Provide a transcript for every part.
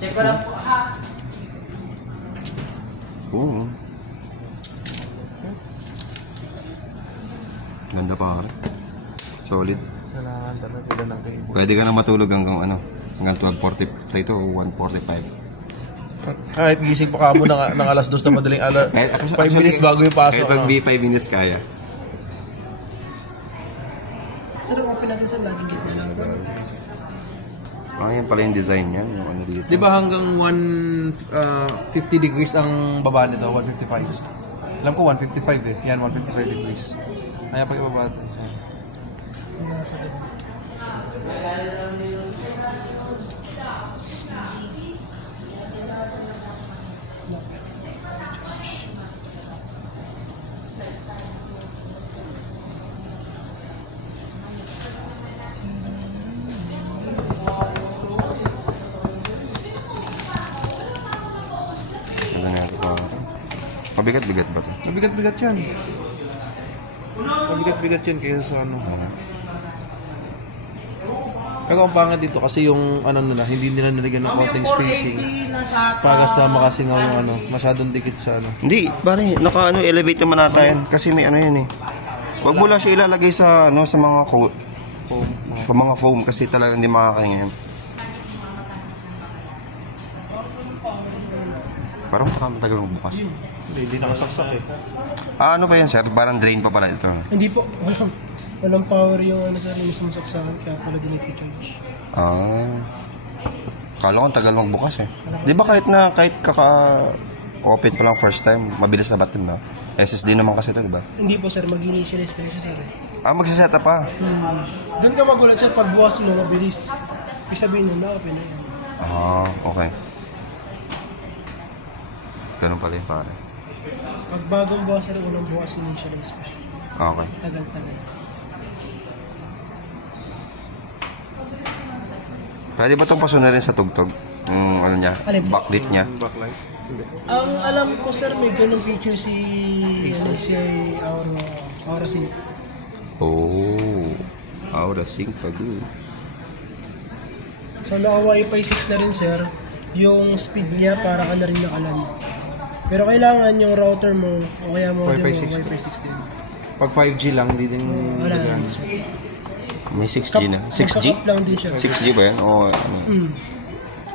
Check ko lang po ha. Oo. Ganda pa. Solid. Kailangan talaga sila ng cable. Pwede ka na matulog hanggang ano, hanggang 12:40. Ito 1:45. Kahit gising pa ka mo ng alas 2 na madaling 5 minutes bago yung pasok. Kahit pag 5 minutes kaya. Sir, open natin sa laging gitna lang. Yan pala yung design niya. Yung ano dito. Di ba hanggang 150 degrees ang baba nito? 155. Alam ko 155 eh. Yan, 155 degrees. Ayan pag ibaba ito. Mabigat-bigat ba ito? Mabigat-bigat yan. Mabigat-bigat yan kaysa sa ano. Pero ang pangit dito kasi yung ano nila, hindi nila nilagyan ng konting spacing para sa makasingaw yung ano, masyadong dikit sa ano. Hindi, pare, elevate naman natin yan. Kasi may ano yan eh. Huwag mo lang siya ilalagay sa ano, sa mga foam. Sa mga foam kasi talaga hindi makakahinga yan. Parang matagal magbukas. Hindi nakasaksak eh. Ano pa yan, sir? Parang drain pa pala ito. Hindi po. Walang power yung ano sir, yung sumasaksakan kaya pala din i-charge. Kala ko tagal magbukas eh. Di ba kahit kaka-open pa lang first time, mabilis na batin ba? SSD naman kasi ito, di ba? Hindi po sir, mag-initialize kayo siya sir eh. Magsiset up pa? Doon ka magulat sir, pag bukas mo, mabilis. Ibig sabihin nun na, open na yan. Okay. Ganun pala yung pare. Pag bagong bukas sir, unang bukas initialize pa siya. Okay. Tagal-tagal. Pwede ba itong paso na rin sa tugtog? Yung ano niya? Backlit niya? Backlight? Ang alam ko sir, may ganung feature si Aura Sync. Aura Sync pag So naka Wi-Fi 6 na rin sir, yung speed niya para ka na rin nakalan. Pero kailangan yung router mo o kaya mo Wi-Fi din 6 Wi-Fi 6 din. Pag 5G lang, hindi din Wala na sir. may 6G na. 6G? Magka-cap lang din siya. 6G ba yan?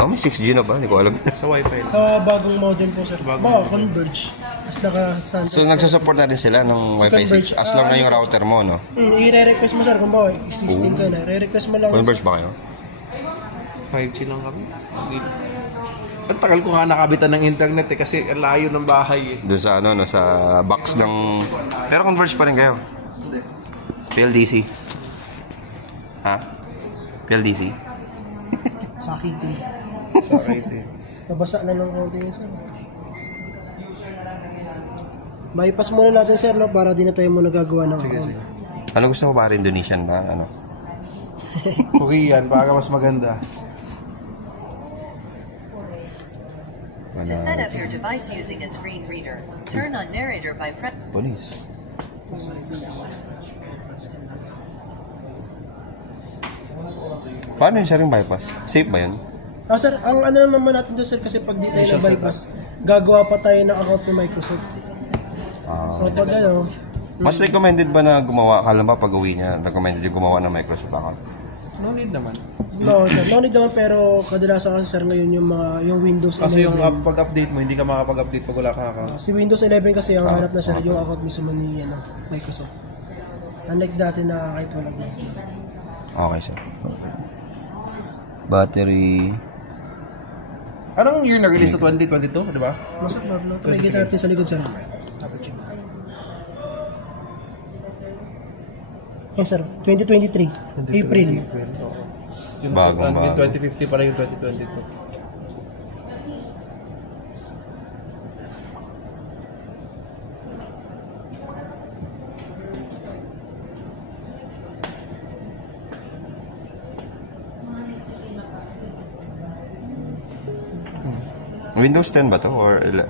May 6G na ba? Hindi ko alam. sa Wi-Fi. Sa bagong modem po sir. Baka Converge. Mas naka-standard. So nagsusupport na rin sila ng Wi-Fi 6 as long na yung router mo, no? I-re-request mo sir kung ba 16 ka na. Re-request mo lang. Converge ba kayo? 5G lang kami. Ang tagal ko nga nakabitan ng internet eh kasi ang layo ng bahay eh. Doon sa ano, no, sa box ng... Pero Converge pa rin kayo? Hindi. PLDC? Ha? PLDC? Sa akin din. Sa right eh. Nabasa na ng konti yun sir. Bypass muna natin sir no, para di na tayo muna gagawa ng Sige. Ano gusto mo ba? Indonesian ba? Ano? Korean, para mas maganda. To set up your device using a screen reader, turn on narrator by Police. Paano yung sharing bypass? Safe ba yun? Sir, ang ano naman natin doon sir kasi pag di tayo na bypass, gagawa pa tayo ng account ng Microsoft. So pag ano, Mas recommended ba na gumawa? Akala ba pag uwi niya, recommended yung gumawa ng Microsoft account? No need naman. no sir, no need naman pero kadalasan kasi sir ngayon yung Windows 11. Kasi yung pag-update mo, hindi ka makapag-update pag wala kang account. Si Windows 11 kasi ang hanap na sir yung account mismo ni Microsoft. Unlike dati na kahit wala Windows. Okay, sir. Battery... Anong year na-release na 2022, di ba? Masok na, nakikita natin sa likod sir. Tapos yun. Yes sir, 2023, April. Yung Bagong yung bago. 2050 pala yung 2022. Windows 10 ba to? Or 11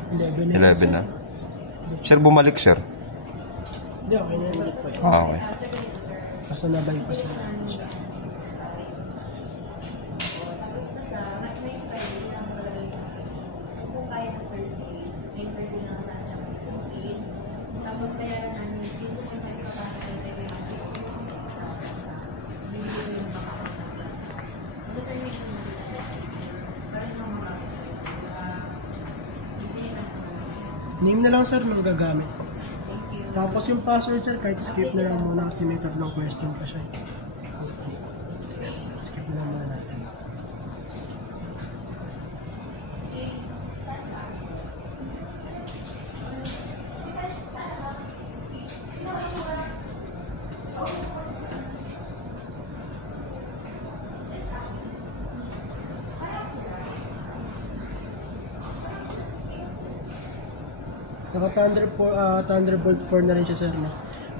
na? Sir, bumalik, sir. Hindi, okay na yun. Okay. Kaso na-bypass na natin siya. Name na lang sir ng gagamit. Tapos yung password sir, kahit skip na lang muna kasi may 3 question pa siya. Skip na lang muna natin. Naka Thunderbolt 4 na rin siya sir. No?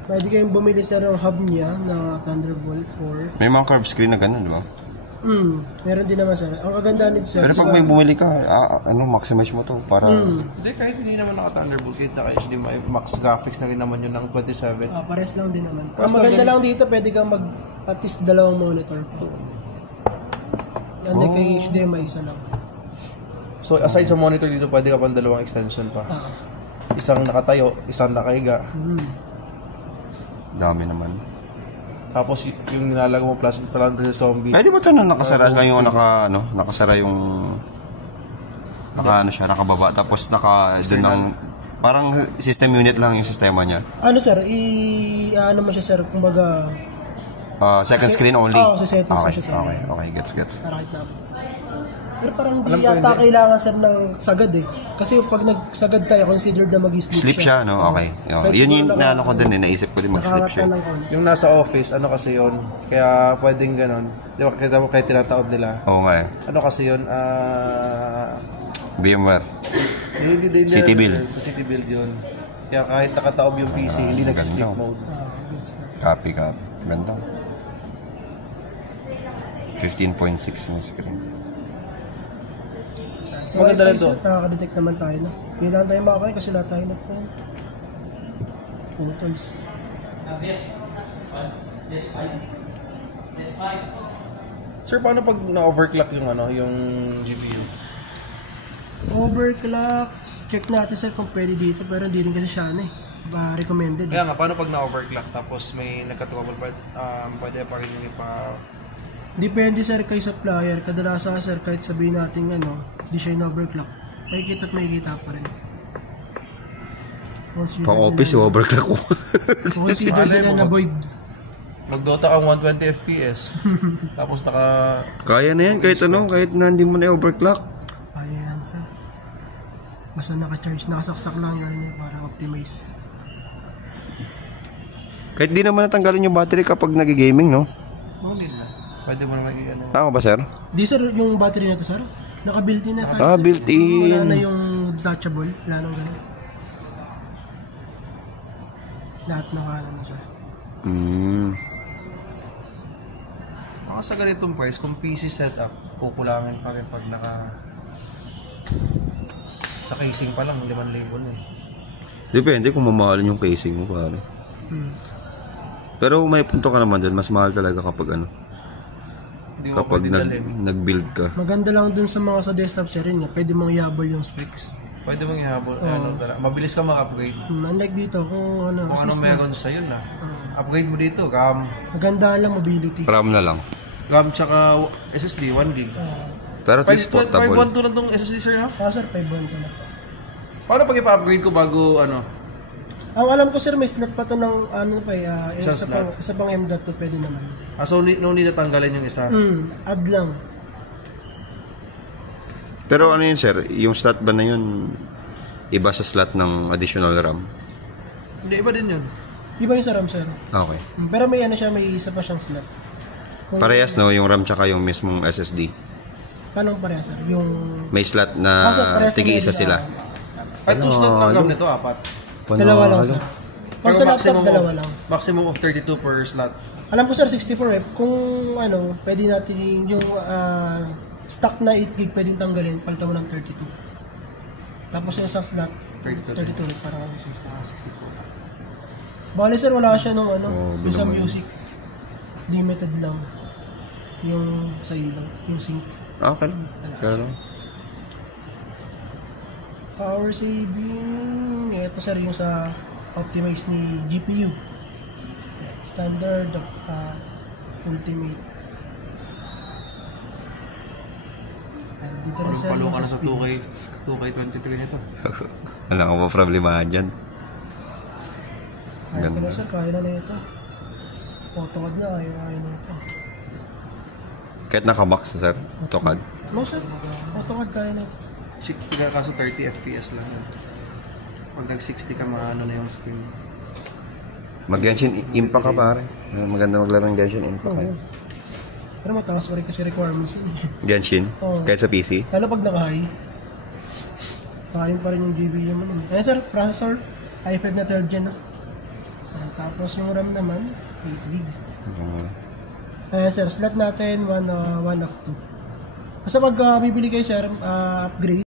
Pwede kayong bumili sir ng hub niya na Thunderbolt 4. May mga curved screen na gano'n, di ba? Meron din naman sir. Ang kagandahan nito sir. Pero pag may bumili ka, maximize mo to para... Hindi, kahit hindi naman naka-Thunderbolt, kahit naka-HDMI, max graphics na rin naman yun ng 27. Pares lang din naman. Ang maganda lang dito, pwede kang at least 2 monitor. Yan kay HDMI isa lang. So aside sa monitor dito, pwede ka pang 2 extension pa. Isang nakatayo, isang nakahiga. Dami naman. Tapos yung nilalagay mo plus Thunder Zombie. Ay, di ba ito na nakasara lang yung nakasara yung nakababa. Tapos doon ng parang system unit lang yung sistema niya. Ano sir, ano mo siya sir, kumbaga... second screen only? Sa settings okay, siya sir. Okay, gets. Right now. Pero parang hindi yata kailangan sir ng sagad eh. Kasi pag nagsagad tayo, considered na mag-sleep Sleep siya, no? Okay. Yun yung naano ko din eh, naisip ko din mag-sleep siya. Yung nasa office, ano kasi yun? Kaya pwedeng ganon. Di ba kita mo kahit tinataob nila? Oo nga eh. Ano kasi yun? VMware. City Build. Sa City Build yun. Kaya kahit nakataob yung PC, hindi nag-sleep mode. Copy. Ganda. 15.6 yung screen. So, maganda lang ito. Nakaka-detect naman tayo na. Hindi lang tayo makakain kasi lahat tayo na phone. Photos. Sir, paano pag na-overclock yung yung GPU? Overclock. Check natin sir kung pwede dito pero hindi rin kasi siya recommended. Kaya nga, paano pag na-overclock tapos may nagka-trouble pwede pa rin yung Depende sir kay supplier. Kadalasan sir kahit sabihin natin di siya in-overclock. Makikita pa rin. Pang office yung overclock ko. Consider nila na void. Mag-Dota kang 120 FPS. Tapos Kaya na yan kahit kahit na hindi mo na overclock. Kaya yan sir. Basta naka-charge, nakasaksak lang yan para optimize. Kahit di naman natanggalin yung battery kapag nag-gaming, no? Hindi na. Pwede mo naman Tama ba, sir? Di sir, yung battery na to sir, naka-built-in na tayo. Built-in. Wala na yung detachable, wala nang ganun. Lahat na siya. Mga sa ganitong price, kung PC setup, kukulangin pa rin pag sa casing pa lang, 5,000 na eh. Depende kung mamahalin yung casing mo, pare. Pero may punto ka naman dun, mas mahal talaga kapag kapag nag-build ka. Maganda lang dun sa mga sa desktop sir nga, pwede mong i-habol yung specs. Pwede mong i-habol, mabilis ka mag-upgrade. Unlike dito, kung ano meron sa yun upgrade mo dito, RAM. Maganda lang mobility. RAM na lang. RAM tsaka SSD, 1 gig. Pero at least portable. 512 lang tong SSD sir ha? Sir, 512 na. Paano pag ipa-upgrade ko bago Ang alam ko sir, may slot pa to ng isa pang M.2 pwede naman. So no need na tanggalin yung isa? Add lang. Pero ano yun sir, yung slot ba na yun iba sa slot ng additional RAM? Hindi, iba din yun. Iba yung sa RAM sir. Okay. Pero may may isa pa siyang slot. Parehas no, yung RAM tsaka yung mismong SSD. Paano parehas sir? Yung... May slot na tigi-isa sila. At 2 slot ng RAM nito, 4. Dalawa lang sir. Pag sa laptop, dalawa lang. Maximum of 32 per slot. Alam ko sir, 64 kung pwede natin yung stock na 8 gig pwedeng tanggalin, palitan mo ng 32. Tapos yung isang slot, 32 parang 64. Bale sir, wala siya nung yung sa music. Limited lang. Yung sa ilaw, yung sync. Okay lang. Kaya lang. Power saving, ito sir yung sa optimize ni GPU. Standard, ultimate. Dito rin sir Palong yung ka na sa sa speed. 2K23 nito. Wala ka pa problemahan dyan. Kaya ito Ganda. na sir, kaya na ito. AutoCAD na, kaya na ito. Kahit nakabox na sir, AutoCAD. No sir, AutoCAD kaya na ito. Kaso 30 FPS lang. Pag nag-60 ka, maano na yung screen. Mag-Genshin Impact ka pare. Maganda maglaro ng Genshin Impact. Oo. Pero mataas pa rin kasi requirements yun. Genshin? Oo. Kahit sa PC? Lalo pag naka-high. Kakain pa rin yung GB naman. Ayan sir, processor. i5 na 3rd gen. Tapos yung RAM naman, 8 gig. Ayan sir, slot natin 1 of 2. Basta pag bibili kayo sir, upgrade.